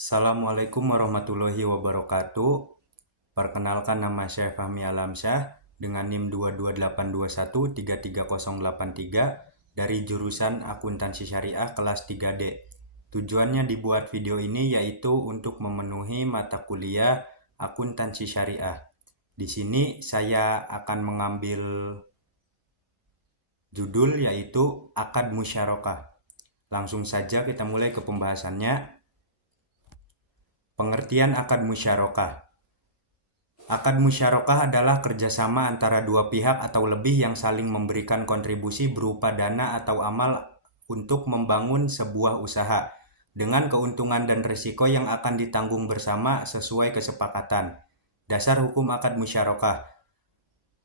Assalamualaikum warahmatullahi wabarakatuh. Perkenalkan, nama saya Fahmi Alamsyah dengan NIM 22821338083 dari jurusan Akuntansi Syariah kelas 3D. Tujuannya dibuat video ini yaitu untuk memenuhi mata kuliah Akuntansi Syariah. Di sini saya akan mengambil judul yaitu Akad Musyarakah. Langsung saja kita mulai ke pembahasannya. Pengertian akad musyarakah. Akad musyarakah adalah kerjasama antara dua pihak atau lebih yang saling memberikan kontribusi berupa dana atau amal untuk membangun sebuah usaha dengan keuntungan dan risiko yang akan ditanggung bersama sesuai kesepakatan. Dasar hukum akad musyarakah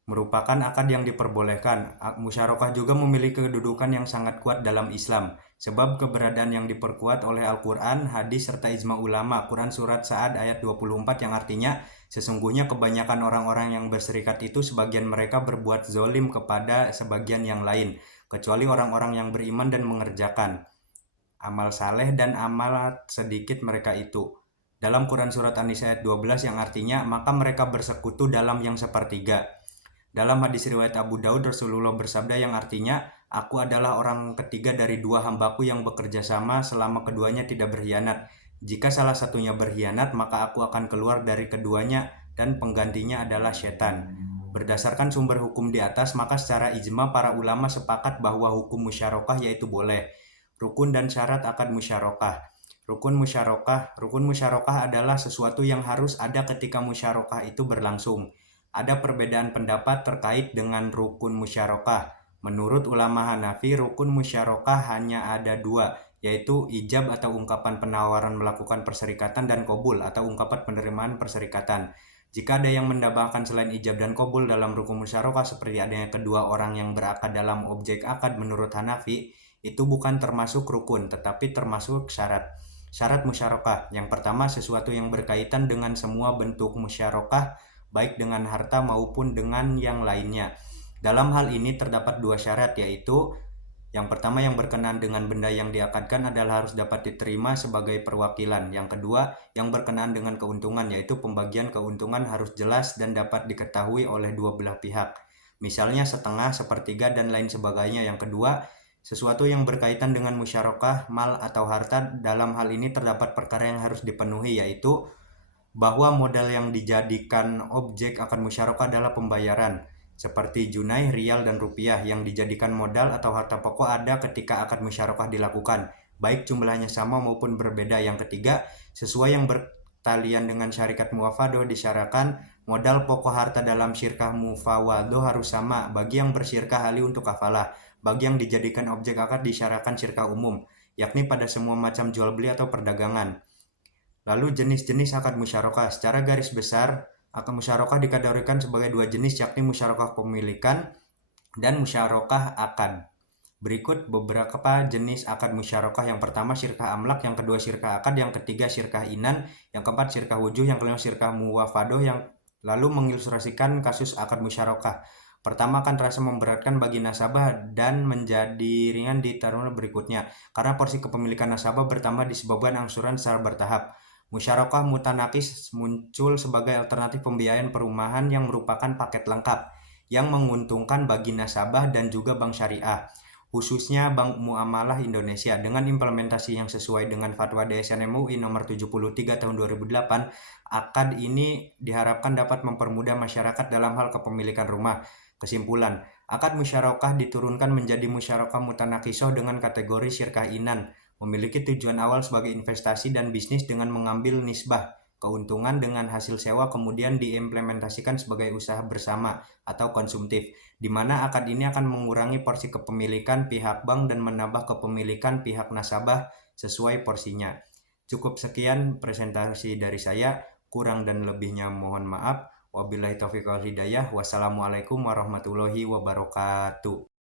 merupakan akad yang diperbolehkan. Musyarakah juga memiliki kedudukan yang sangat kuat dalam Islam, sebab keberadaan yang diperkuat oleh Al-Quran, hadis, serta ijma ulama. Quran Surat Sa'ad ayat 24 yang artinya, sesungguhnya kebanyakan orang-orang yang berserikat itu sebagian mereka berbuat zolim kepada sebagian yang lain, kecuali orang-orang yang beriman dan mengerjakan amal saleh dan amal sedikit mereka itu. Dalam Quran Surat An-Nisa ayat 12 yang artinya, maka mereka bersekutu dalam yang sepertiga. Dalam hadis riwayat Abu Daud, Rasulullah bersabda yang artinya, aku adalah orang ketiga dari dua hambaku yang bekerja sama selama keduanya tidak berkhianat. Jika salah satunya berkhianat, maka aku akan keluar dari keduanya dan penggantinya adalah setan. Berdasarkan sumber hukum di atas, maka secara ijma para ulama sepakat bahwa hukum musyarakah yaitu boleh. Rukun dan syarat akad musyarakah. Rukun musyarakah adalah sesuatu yang harus ada ketika musyarakah itu berlangsung. Ada perbedaan pendapat terkait dengan rukun musyarakah. Menurut ulama Hanafi, rukun musyarakah hanya ada dua, yaitu ijab atau ungkapan penawaran melakukan perserikatan dan qabul atau ungkapan penerimaan perserikatan. Jika ada yang mendapatkan selain ijab dan qabul dalam rukun musyarakah seperti adanya kedua orang yang berakad dalam objek akad menurut Hanafi, itu bukan termasuk rukun tetapi termasuk syarat. Syarat musyarakah. Yang pertama, sesuatu yang berkaitan dengan semua bentuk musyarakah baik dengan harta maupun dengan yang lainnya. Dalam hal ini terdapat dua syarat, yaitu yang pertama, yang berkenaan dengan benda yang diakadkan adalah harus dapat diterima sebagai perwakilan. Yang kedua, yang berkenaan dengan keuntungan, yaitu pembagian keuntungan harus jelas dan dapat diketahui oleh dua belah pihak. Misalnya setengah, sepertiga, dan lain sebagainya. Yang kedua, sesuatu yang berkaitan dengan musyarakah, mal atau harta. Dalam hal ini terdapat perkara yang harus dipenuhi, yaitu bahwa modal yang dijadikan objek akad musyarakah adalah pembayaran, seperti junai, rial, dan rupiah. Yang dijadikan modal atau harta pokok ada ketika akad musyarakah dilakukan, baik jumlahnya sama maupun berbeda. Yang ketiga, sesuai yang bertalian dengan syarikat muwafadoh disyaratkan modal pokok harta dalam syirkah mufawadoh harus sama bagi yang bersyirkah ahli untuk kafalah. Bagi yang dijadikan objek akad disyaratkan syirkah umum, yakni pada semua macam jual beli atau perdagangan. Lalu jenis-jenis akad musyarakah. Secara garis besar, akad musyarakah dikategorikan sebagai dua jenis, yakni musyarakah kepemilikan dan musyarakah akad. Berikut beberapa jenis akad musyarakah. Yang pertama syirkah amlak, yang kedua syirkah akad, yang ketiga syirkah inan, yang keempat syirkah wujuh, yang kelima syirkah muwafadoh. Yang lalu mengilustrasikan kasus akad musyarakah. Pertama, akan terasa memberatkan bagi nasabah dan menjadi ringan di taruhan berikutnya, karena porsi kepemilikan nasabah bertambah disebabkan angsuran secara bertahap. Musyarakah mutanakis muncul sebagai alternatif pembiayaan perumahan yang merupakan paket lengkap yang menguntungkan bagi nasabah dan juga bank syariah, khususnya Bank Muamalah Indonesia. Dengan implementasi yang sesuai dengan Fatwa DSN MUI nomor 73 tahun 2008, akad ini diharapkan dapat mempermudah masyarakat dalam hal kepemilikan rumah. Kesimpulan, akad musyarakah diturunkan menjadi musyarakah mutanakisoh dengan kategori syirkah inan, memiliki tujuan awal sebagai investasi dan bisnis dengan mengambil nisbah keuntungan dengan hasil sewa kemudian diimplementasikan sebagai usaha bersama atau konsumtif, di mana akad ini akan mengurangi porsi kepemilikan pihak bank dan menambah kepemilikan pihak nasabah sesuai porsinya. Cukup sekian presentasi dari saya, kurang dan lebihnya mohon maaf. Wabillahi taufiq wal hidayah. Wassalamualaikum warahmatullahi wabarakatuh.